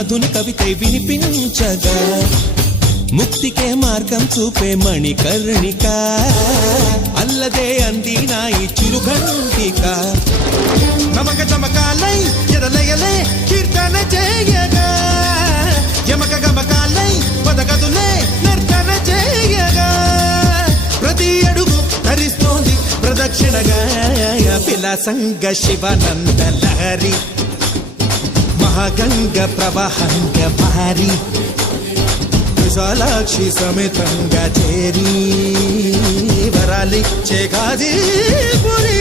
నాదుని కవితై వినిపించగా ముక్తికే మార్గం చూపే మణికర్ణిక అల్లదే అంది నా ఈ చిరుఘంటిక నమక చమకాలై ఎదలయలే కీర్తన చేయగా యమక గమకాలై పదగదులే నర్తన చేయగా ప్రతి అడుగు ధరిస్తోంది ప్రదక్షిణగా విలాసంగ శివనంద లహరి మహాగంగ ప్రవాహంగ భారీ విశాలాక్షి సమేతంగా చేరి వరాలిచ్చే గాజీపురి